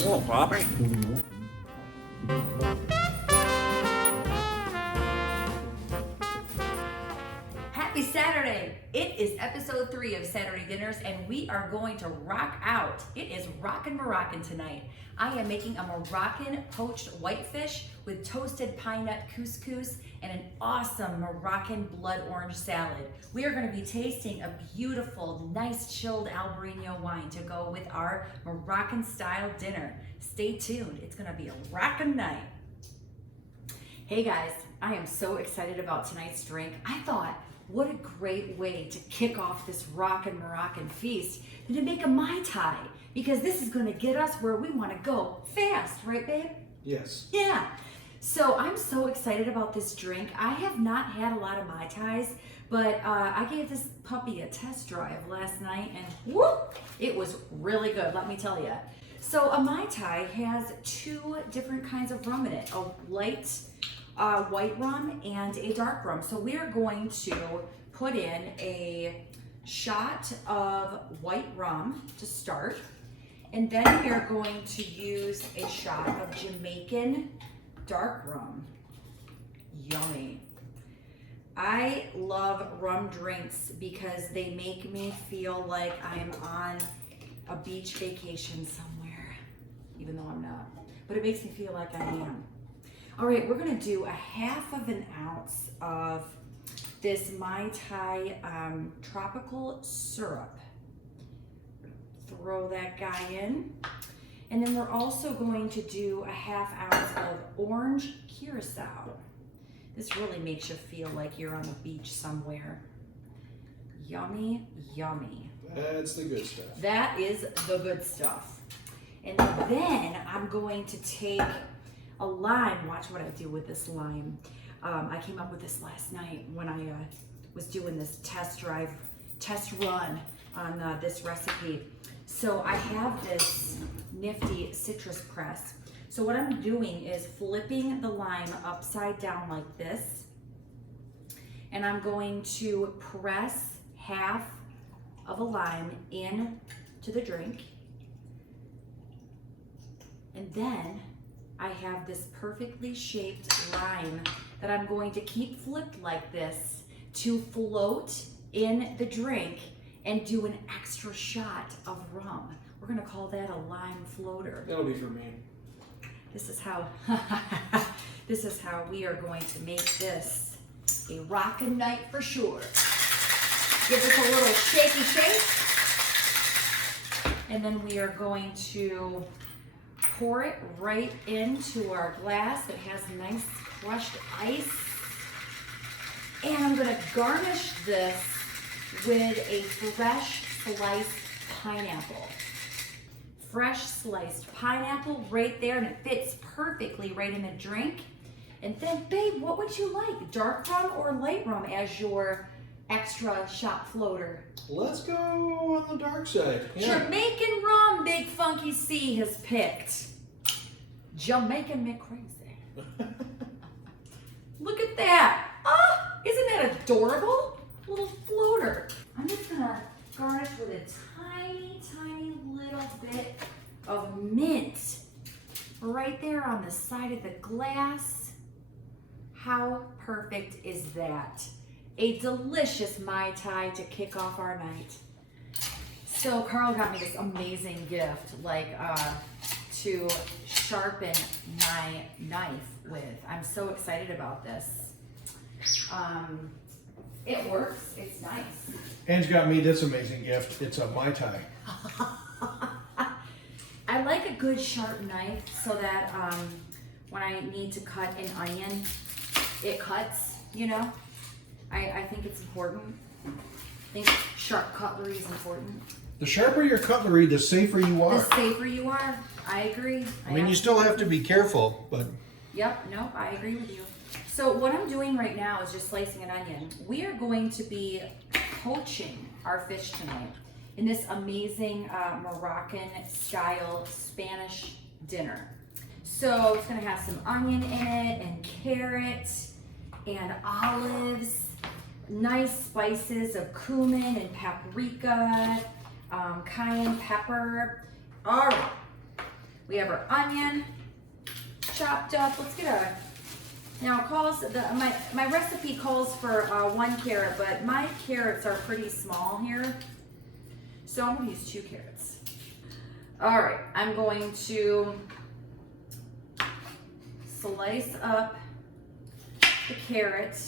Oh, Poppy. Happy Saturday! It is episode 3 of Saturday Dinners and we are going to rock out. It is Rockin Moroccan tonight. I am making a Moroccan poached whitefish with toasted pine nut couscous and an awesome Moroccan blood orange salad. We are going to be tasting a beautiful, nice chilled albariño wine to go with our Moroccan style dinner. Stay tuned. It's going to be a rockin' night. Hey guys, I am so excited about tonight's drink. I thought, what a great way to kick off this Rockin Moroccan feast than to make a Mai Tai, because this is gonna get us where we wanna go fast, right babe? Yes. Yeah. So I'm so excited about this drink. I have not had a lot of Mai Tais, but I gave this puppy a test drive last night and whoop, it was really good, let me tell you. So a Mai Tai has 2 different kinds of rum in it, a light white rum and a dark rum. So we are going to put in a shot of white rum to start, and then we are going to use a shot of Jamaican dark rum. Yummy. I love rum drinks because they make me feel like I'm on a beach vacation somewhere, even though I'm not, but it makes me feel like I am. All right, we're gonna do a 1/2 ounce of this Mai Tai tropical syrup. Throw that guy in. And then we're also going to do a 1/2 ounce of Orange Curaçao. This really makes you feel like you're on the beach somewhere. Yummy, yummy. That's the good stuff. That is the good stuff. And then I'm going to take a lime. Watch what I do with this lime. I came up with this last night when I was doing this test run on this recipe. So I have this nifty citrus press. So what I'm doing is flipping the lime upside down like this, and I'm going to press 1/2 of a lime in to the drink, and then I have this perfectly shaped lime that I'm going to keep flipped like this to float in the drink and do an extra shot of rum. We're gonna call that a lime floater. That'll be for me. This is how this is how we are going to make this a rockin' night for sure. Give this a little shaky shake, and then we are going to pour it right into our glass that has nice crushed ice. And I'm gonna garnish this with a fresh sliced pineapple. Fresh sliced pineapple right there, and it fits perfectly right in the drink. And then, babe, what would you like? Dark rum or light rum as your extra shot floater? Let's go on the dark side. Yeah. Jamaican rum, Big Funky C has picked. Jamaican me crazy. Look at that. Ah, isn't that adorable? Little floater. I'm just gonna garnish with a tiny, tiny little bit of mint right there on the side of the glass. How perfect is that? A delicious Mai Tai to kick off our night. So Carl got me this amazing gift, to sharpen my knife with. I'm so excited about this. It works, it's nice. Anne's got me this amazing gift. It's a Mai Tai. I like a good sharp knife so that when I need to cut an onion, it cuts, you know? I think it's important. I think sharp cutlery is important. The sharper your cutlery, the safer you are. The safer you are. I agree. I mean, you still have to be careful, but... Yep, no, I agree with you. So what I'm doing right now is just slicing an onion. We are going to be poaching our fish tonight in this amazing Moroccan style Spanish dinner. So it's gonna have some onion in it and carrot and olives, nice spices of cumin and paprika, cayenne pepper. All right, We have our onion chopped up. Let's get a, now it calls, my recipe calls for 1 carrot, but my carrots are pretty small here. So I'm gonna use 2 carrots. All right, I'm going to slice up the carrot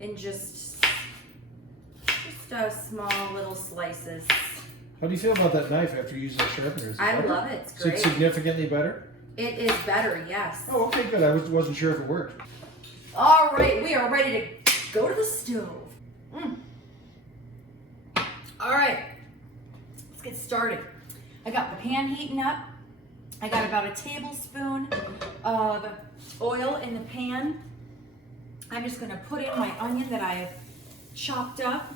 in just small little slices. How do you feel about that knife after using a sharpener? I love it. It's great. Is it significantly better? It is better, yes. Oh, okay, good. I wasn't sure if it worked. All right, we are ready to go to the stove. All right, let's get started. I got the pan heating up. I got about a tablespoon of oil in the pan. I'm just gonna put in my onion that I've chopped up,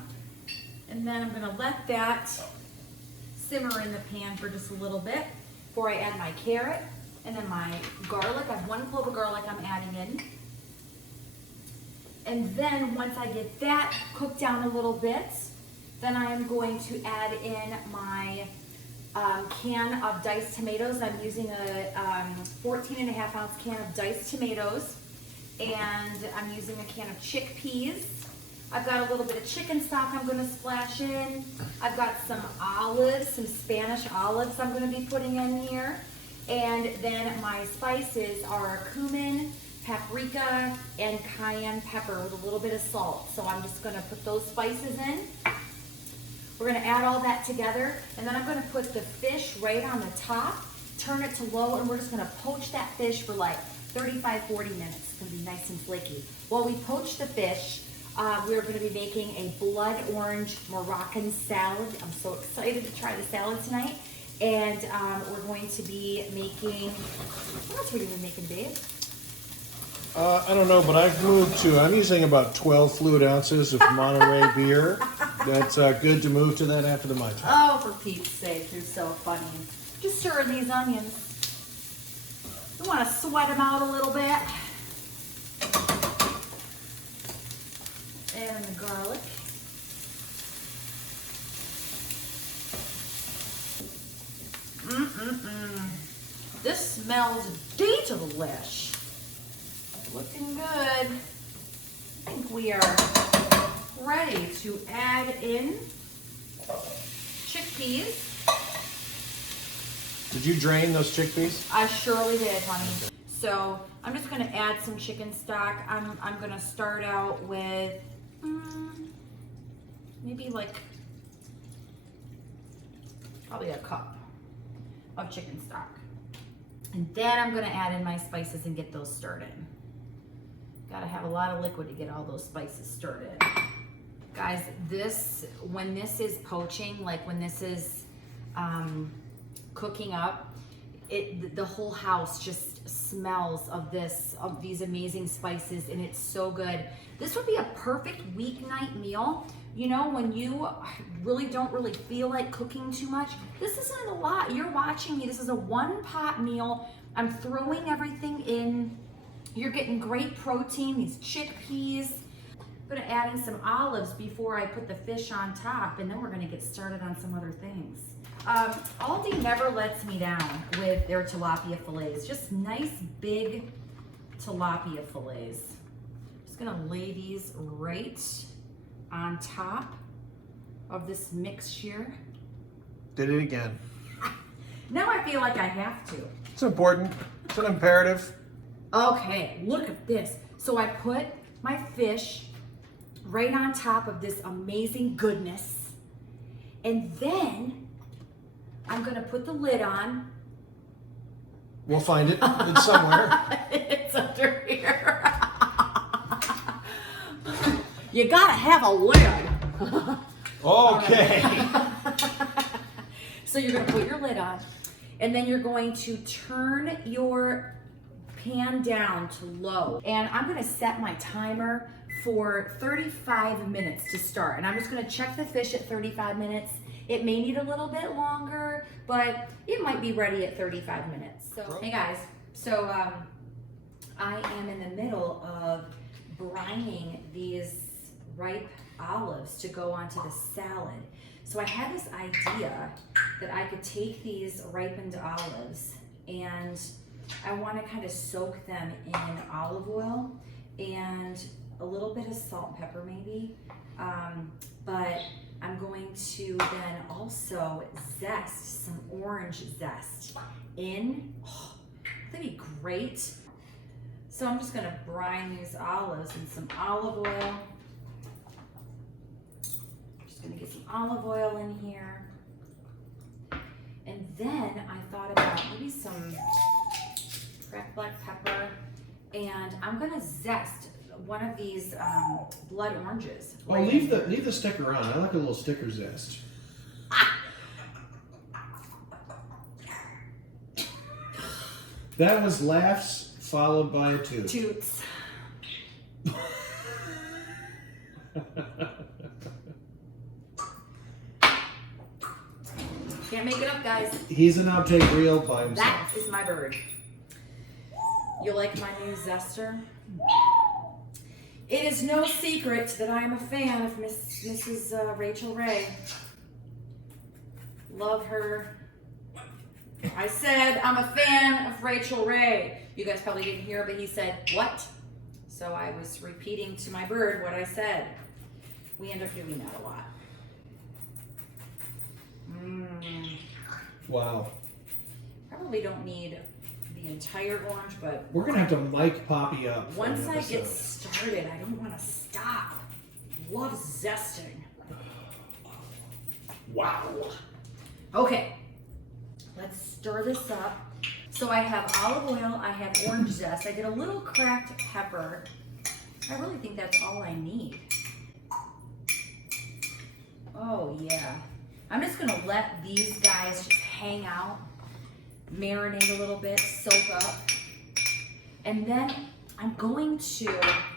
and then I'm gonna let that simmer in the pan for just a little bit before I add my carrot, and then my garlic. I have 1 clove of garlic I'm adding in. And then once I get that cooked down a little bit, then I am going to add in my can of diced tomatoes. I'm using a 14.5 ounce can of diced tomatoes, and I'm using a can of chickpeas. I've got a little bit of chicken stock I'm gonna splash in. I've got some olives, some Spanish olives I'm gonna be putting in here. And then my spices are cumin, paprika, and cayenne pepper with a little bit of salt. So I'm just gonna put those spices in. We're gonna add all that together, and then I'm gonna put the fish right on the top, turn it to low, and we're just gonna poach that fish for like 35, 40 minutes. It's gonna be nice and flaky. While we poach the fish, we're gonna be making a blood orange Moroccan salad. I'm so excited to try the salad tonight. And we're going to be making, what else are we gonna be making, babe? I don't know, but I'm using about 12 fluid ounces of Monterey beer. That's good to move to that after the Mai Tai. Oh, for Pete's sake, you're so funny. Just stir these onions. We want to sweat them out a little bit. And the garlic. This smells delish. Looking good. I think we are ready to add in chickpeas. Did you drain those chickpeas? I surely did, honey. So I'm just gonna add some chicken stock. I'm gonna start out with maybe like probably a cup of chicken stock. And then I'm gonna add in my spices and get those stirred in. Gotta have a lot of liquid to get all those spices stirred in. Guys, when this is poaching, like when this is cooking up, the whole house just smells of these amazing spices, and it's so good. This would be a perfect weeknight meal. You know, when you really don't feel like cooking too much, this isn't a lot. You're watching me. This is a 1-pot meal. I'm throwing everything in. You're getting great protein, these chickpeas. I'm gonna add in some olives before I put the fish on top, and then we're gonna get started on some other things. Aldi never lets me down with their tilapia fillets. Just nice big tilapia fillets. Just gonna lay these right on top of this mixture. Did it again. Now I feel like I have to. It's important. It's an imperative. Okay, look at this. So I put my fish right on top of this amazing goodness. And then I'm gonna put the lid on. We'll find it. It's somewhere. It's under here. You gotta have a lid. Okay. So you're gonna put your lid on, and then you're going to turn your pan down to low. And I'm gonna set my timer for 35 minutes to start. And I'm just gonna check the fish at 35 minutes. It may need a little bit longer, but it might be ready at 35 minutes. So, hey guys, so I am in the middle of brining these ripe olives to go onto the salad. So I had this idea that I could take these ripened olives I want to kind of soak them in olive oil and a little bit of salt and pepper maybe. But I'm going to then also zest some orange zest in. Oh, that'd be great. So I'm just gonna brine these olives in some olive oil. Just gonna get some olive oil in here. And then I thought about maybe some cracked black pepper, and I'm gonna zest one of these blood oranges. Oh, leave the sticker on. I like a little sticker zest. That was laughs followed by a toot. Toots. Can't make it up, guys. He's an outtake reel by himself. That is my bird. You like my new zester? It is no secret that I am a fan of Mrs. Rachel Ray. Love her. I said I'm a fan of Rachel Ray. You guys probably didn't hear, but he said, what? So I was repeating to my bird what I said. We end up doing that a lot. Wow. Probably don't need the entire orange, but We're going to have to mic Poppy up. for once an I get episode. started, I don't want to stop. Love zesting. Wow. Okay, let's stir this up. So I have olive oil, I have orange zest, I did a little cracked pepper. I really think that's all I need. Oh yeah. I'm just gonna let these guys just hang out, marinate a little bit, soak up. And then I'm going to,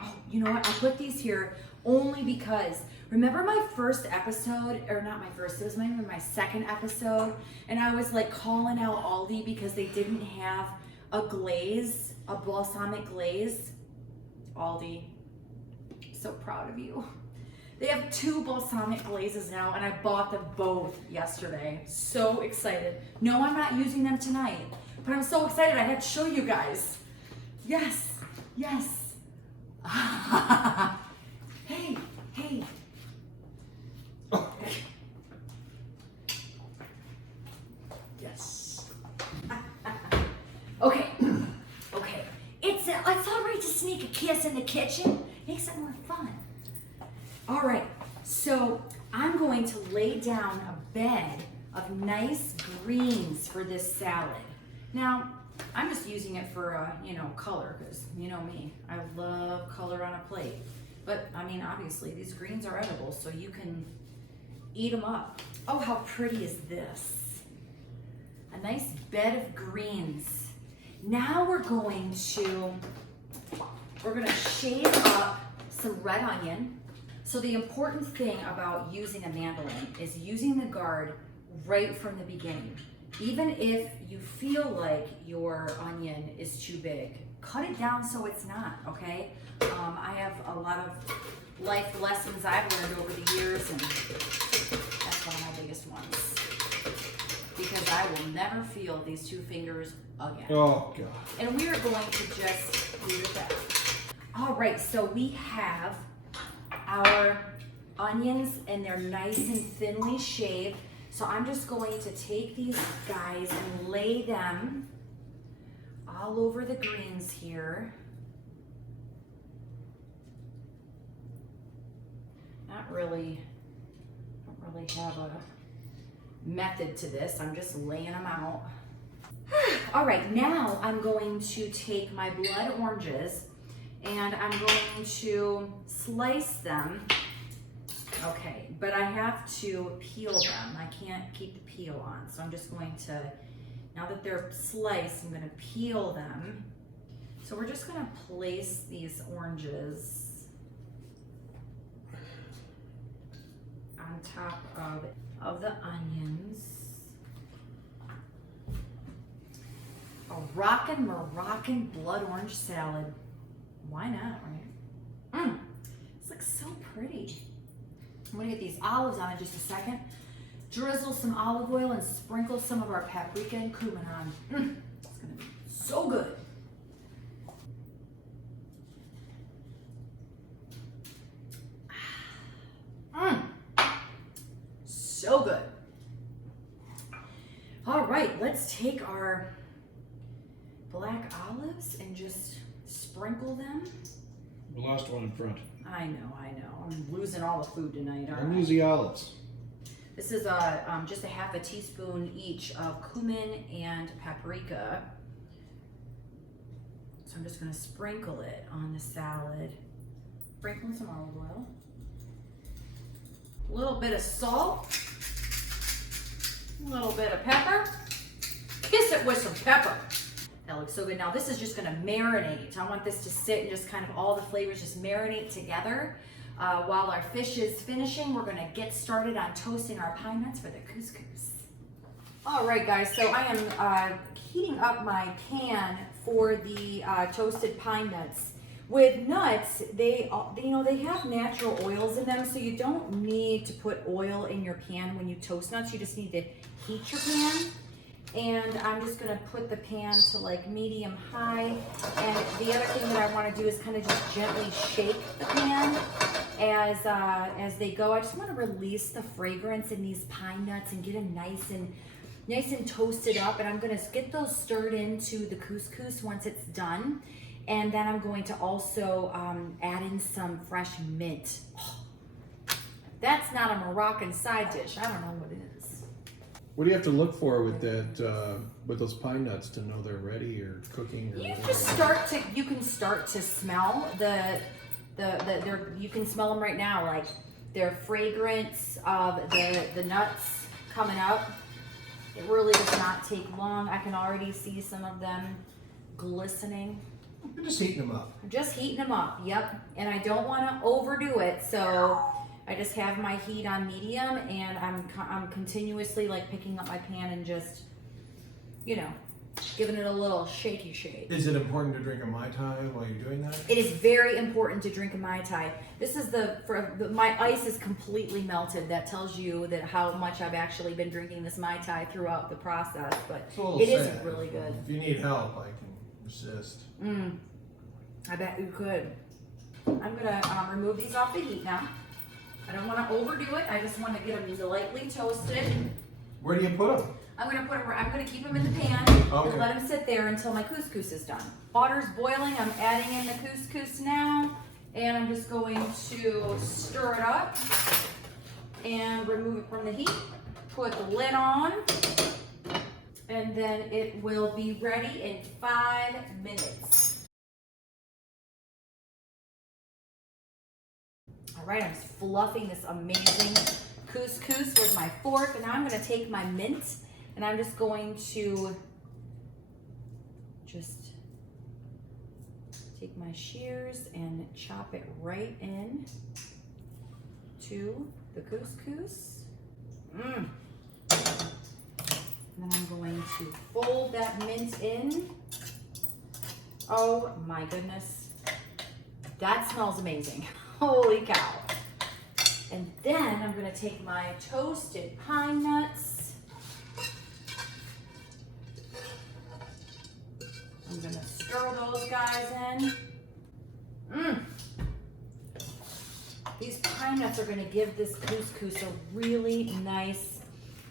oh, you know what? I put these here only because, remember my first episode, or not my first, it was maybe my second episode, and I was like calling out Aldi because they didn't have a glaze, a balsamic glaze. Aldi, so proud of you. They have 2 balsamic glazes now, and I bought them both yesterday. So excited. No, I'm not using them tonight, but I'm so excited I had to show you guys. Yes, yes. Hey, hey. Yes. Okay, okay. It's all right to sneak a kiss in the kitchen. Makes it more fun. All right, so I'm going to lay down a bed of nice greens for this salad. Now, I'm just using it for, color, because you know me, I love color on a plate. But, I mean, obviously, these greens are edible, so you can eat them up. Oh, how pretty is this? A nice bed of greens. Now we're going to shave up some red onion. So the important thing about using a mandolin is using the guard right from the beginning. Even if you feel like your onion is too big, cut it down so it's not, okay? I have a lot of life lessons I've learned over the years, and that's one of my biggest ones. Because I will never feel these 2 fingers again. Oh, God. And we are going to just leave it that. All right, so we have our onions, and they're nice and thinly shaved. So I'm just going to take these guys and lay them all over the greens here. Don't really have a method to this. I'm just laying them out. All right, now I'm going to take my blood oranges and I'm going to slice them. Okay, but I have to peel them. I can't keep the peel on, so I'm just going to, now that they're sliced, I'm gonna peel them. So we're just gonna place these oranges on top of the onions. A Rockin Moroccan blood orange salad. Why not, right? This looks so pretty. I'm gonna get these olives on in just a second. Drizzle some olive oil and sprinkle some of our paprika and cumin on. It's gonna be so good. take our black olives and just sprinkle them. We lost one in front. I know. I'm losing all the food tonight, aren't I? And use the olives. This is just a half a teaspoon each of cumin and paprika. So I'm just gonna sprinkle it on the salad. Sprinkle some olive oil. A little bit of salt. A little bit of pepper. Kiss it with some pepper. That looks so good. Now this is just gonna marinate. I want this to sit and just kind of all the flavors just marinate together. While our fish is finishing, we're gonna get started on toasting our pine nuts for the couscous. All right, guys, so I am heating up my pan for the toasted pine nuts. With nuts, they have natural oils in them, so you don't need to put oil in your pan when you toast nuts. You just need to heat your pan. And I'm just gonna put the pan to like medium high. And the other thing that I wanna do is kind of just gently shake the pan as they go. I just wanna release the fragrance in these pine nuts and get them nice and toasted up. And I'm gonna get those stirred into the couscous once it's done. And then I'm going to also add in some fresh mint. Oh, that's not a Moroccan side dish. I don't know what it is. What do you have to look for with that, with those pine nuts to know they're ready or cooking? Or You whatever? you can start to smell you can smell them right now, like their fragrance of the nuts coming up. It really does not take long. I can already see some of them glistening. You're just heating them up. I'm just heating them up, yep. And I don't want to overdo it, so I just have my heat on medium, and I'm continuously like picking up my pan and just, giving it a little shaky shake. Is it important to drink a Mai Tai while you're doing that? It is very important to drink a Mai Tai. This is my ice is completely melted. That tells you that how much I've actually been drinking this Mai Tai throughout the process, but it is really good. If you need help, I can assist. I bet you could. I'm gonna remove these off the heat now. I don't want to overdo it. I just want to get them lightly toasted. Where do you put them? I'm gonna keep them in the pan and let them sit there until my couscous is done. Water's boiling. I'm adding in the couscous now, and I'm just going to stir it up and remove it from the heat. Put the lid on, and then it will be ready in 5 minutes. All right, I'm fluffing this amazing couscous with my fork, and now I'm going to take my mint, and I'm just going to take my shears and chop it right in to the couscous. And then I'm going to fold that mint in. Oh my goodness, that smells amazing. Holy cow. And then I'm gonna take my toasted pine nuts. I'm gonna stir those guys in. These pine nuts are gonna give this couscous a really nice,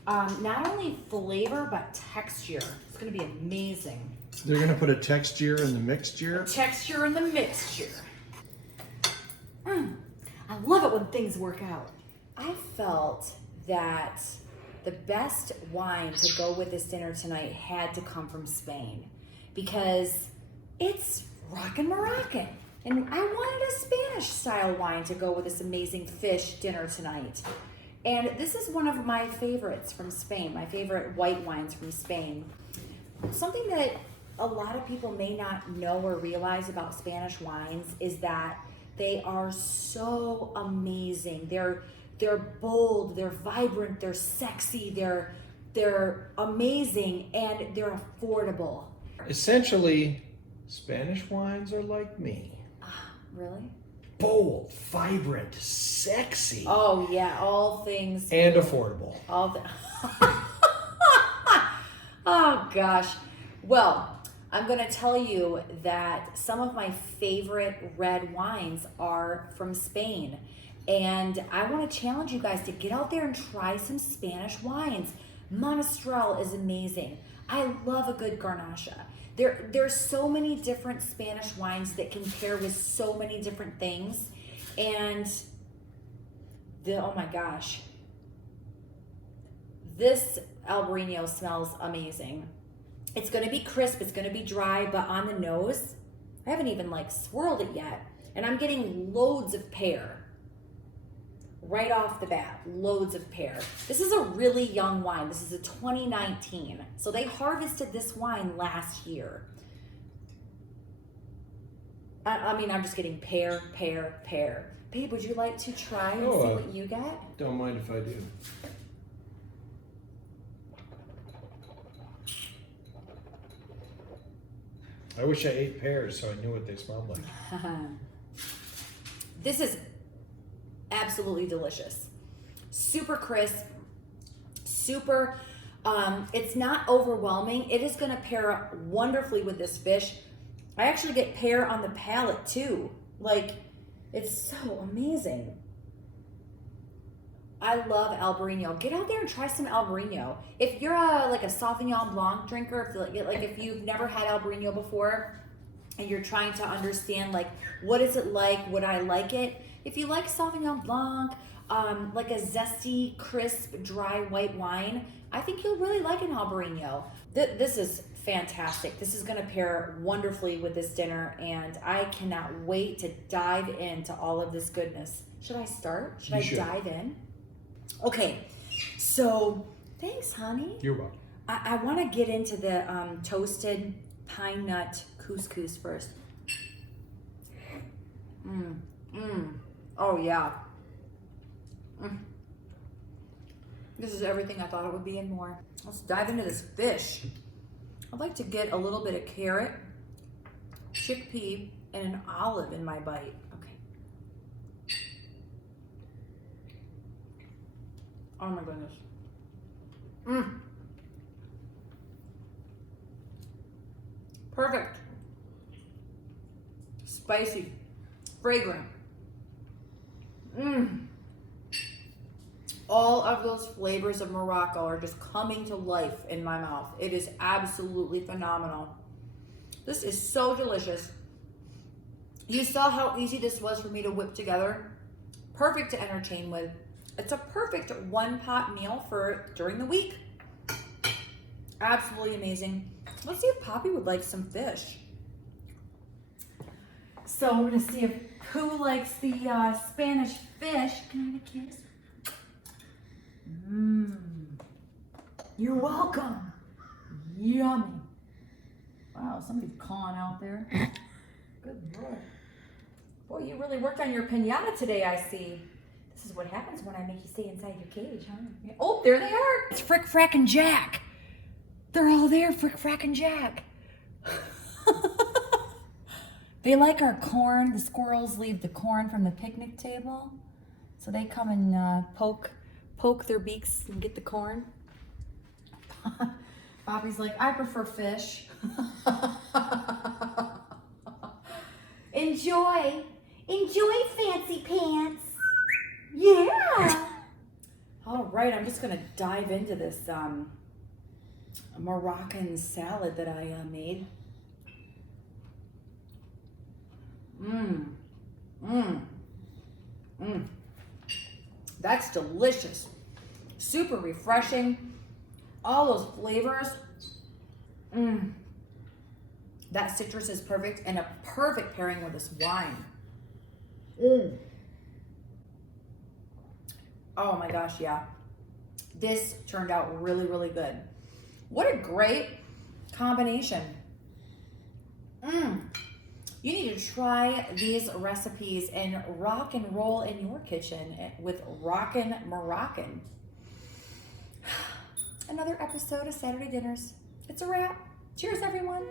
not only flavor, but texture. It's gonna be amazing. They're gonna put a texture in the mixture? Texture in the mixture. I love it when things work out. I felt that the best wine to go with this dinner tonight had to come from Spain because it's Rockin Moroccan. And I wanted a Spanish style wine to go with this amazing fish dinner tonight. And this is one of my favorites from Spain, my favorite white wines from Spain. Something that a lot of people may not know or realize about Spanish wines is that they are so amazing. They're bold, they're vibrant, they're sexy, they're amazing, and they're affordable. Essentially, Spanish wines are like me. Really? Bold, vibrant, sexy. Oh yeah, all things. And affordable. Oh gosh. Well, I'm gonna tell you that some of my favorite red wines are from Spain. And I wanna challenge you guys to get out there and try some Spanish wines. Monastrell is amazing. I love a good garnacha. There's so many different Spanish wines that can pair with so many different things. And oh my gosh, this albariño smells amazing. It's gonna be crisp, it's gonna be dry, but on the nose, I haven't even like swirled it yet. And I'm getting loads of pear. Right off the bat, loads of pear. This is a really young wine. This is a 2019. So they harvested this wine last year. I mean, I'm just getting pear, pear, pear. Babe, would you like to try and see what you get? Don't mind if I do. I wish I ate pears so I knew what they smelled like. This is absolutely delicious. Super crisp, super, it's not overwhelming. It is gonna pair up wonderfully with this fish. I actually get pear on the palate too. Like, it's so amazing. I love albariño. Get out there and try some albariño. If you're like a Sauvignon Blanc drinker, if you've never had albariño before and you're trying to understand like, what is it like? Would I like it? If you like Sauvignon Blanc, like a zesty, crisp, dry white wine, I think you'll really like an albariño. This is fantastic. This is gonna pair wonderfully with this dinner, and I cannot wait to dive into all of this goodness. Should I start? Should I dive in? Okay, so thanks, honey. You're welcome. I wanna get into the toasted pine nut couscous first. Oh yeah. This is everything I thought it would be and more. Let's dive into this fish. I'd like to get a little bit of carrot, chickpea, and an olive in my bite. Okay. Oh my goodness. Perfect. Spicy, fragrant. All of those flavors of Morocco are just coming to life in my mouth. It is absolutely phenomenal. This is so delicious. You saw how easy this was for me to whip together. Perfect to entertain with. It's a perfect one-pot meal for during the week. Absolutely amazing. Let's see if Poppy would like some fish. So we're gonna see if who likes the Spanish fish. Can I have a kiss? You're welcome. Yummy. Wow, somebody's cawing out there. Good Lord. Boy, you really worked on your piñata today, I see. This is what happens when I make you stay inside your cage, huh? Oh, there they are. It's Frick, Frack, and Jack. They're all there, Frick, Frack, and Jack. They like our corn. The squirrels leave the corn from the picnic table. So they come and poke their beaks and get the corn. Bobby's like, I prefer fish. Enjoy, fancy pants. Yeah. All right, I'm just gonna dive into this Moroccan salad that I made. That's delicious. Super refreshing. All those flavors. That citrus is perfect and a perfect pairing with this wine. Oh my gosh, yeah. This turned out really, really good. What a great combination. You need to try these recipes and rock and roll in your kitchen with Rockin Moroccan. Another episode of Saturday Dinners. It's a wrap. Cheers, everyone.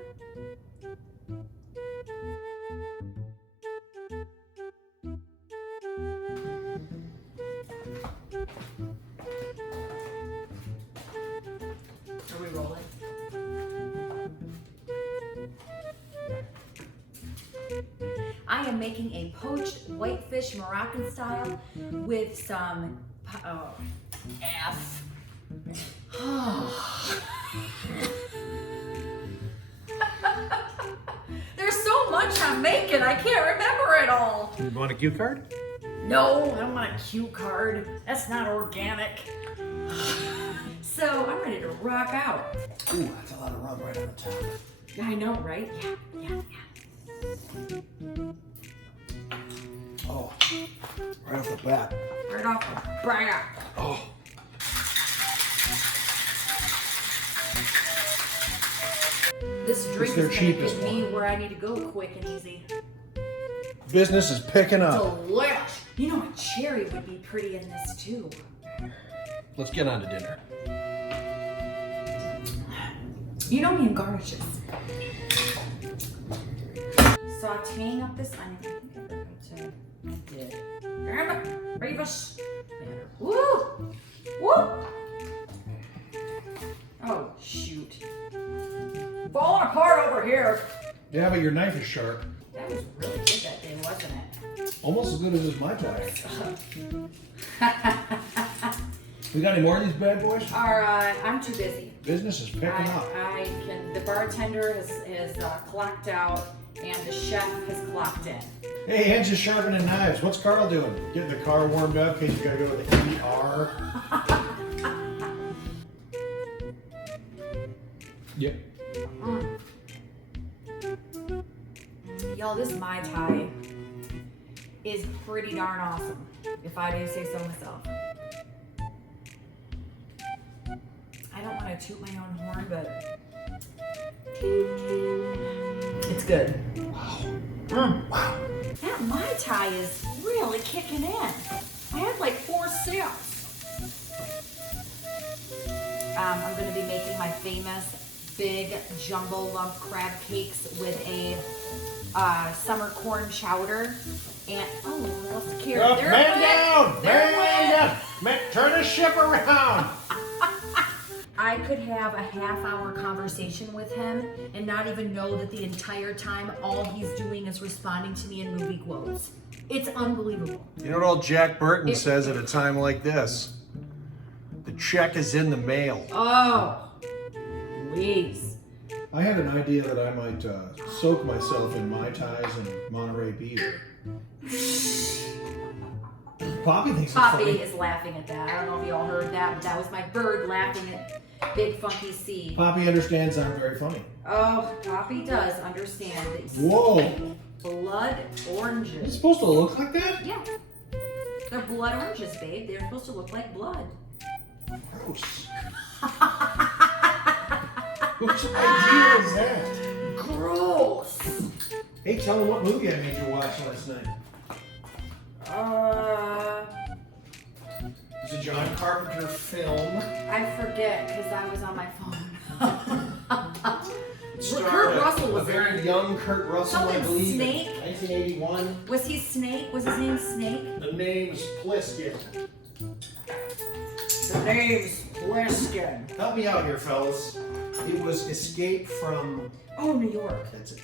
Are we rolling? I am making a poached whitefish Moroccan style with some Jamaican. I can't remember it all. You want a cue card? No, I don't want a cue card. That's not organic. So I'm ready to rock out. Ooh, that's a lot of rum right on the top. I know, right? Yeah. Oh, right off the bat. Right off the bat. Oh. This drink their is gonna cheapest get me where I need to go quick and easy. Business is picking up. Delish. You know, a cherry would be pretty in this too. Let's get on to dinner. You know me and garnishes. Sauteing up this onion. I think I did. Damn it, Revis. Woo! Woo! Oh, shoot. Falling apart over here. Yeah, but your knife is sharp. That was really good that day, wasn't it? Almost as good as this Mai Tai. We got any more of these bad boys? Alright, I'm too busy. Business is picking up. The bartender has clocked out and the chef has clocked in. Hey, Ed's just sharpening knives. What's Carl doing? Getting the car warmed up in case you gotta go to the ER. Yep. Y'all, this Mai Tai is pretty darn awesome, if I do say so myself. I don't want to toot my own horn, but it's good. Wow. That Mai Tai is really kicking in. I had like 4 sips. I'm going to be making my famous big jumbo lump crab cakes with a summer corn chowder. And lost the carrot. Up, man down! Man down! Man, turn the ship around! I could have a half-hour conversation with him and not even know that the entire time all he's doing is responding to me in movie quotes. It's unbelievable. You know what old Jack Burton says at a time like this? The check is in the mail. Oh, please. I had an idea that I might soak myself in Mai Tais and Monterey beer. Poppy thinks it's Poppy funny. is laughing at that. I don't know if you all heard that, but that was my bird laughing at Big Funky C. Poppy understands I'm very funny. Oh, Poppy does understand that Whoa! blood It's oranges. supposed to look like that? Yeah. They're blood oranges, babe. They're supposed to look like blood. Gross. Whose idea is that? Gross. Hey, tell them what movie I made you watch last night. It's a John Carpenter film. I forget because I was on my phone. Starred Russell was a very young Kurt Russell, I Something believe. Snake? 1981. Was he Snake? Was his name Snake? The name's Pliskin. The name's Pliskin. Help me out here, fellas. It was Escape from... Oh, New York. That's it.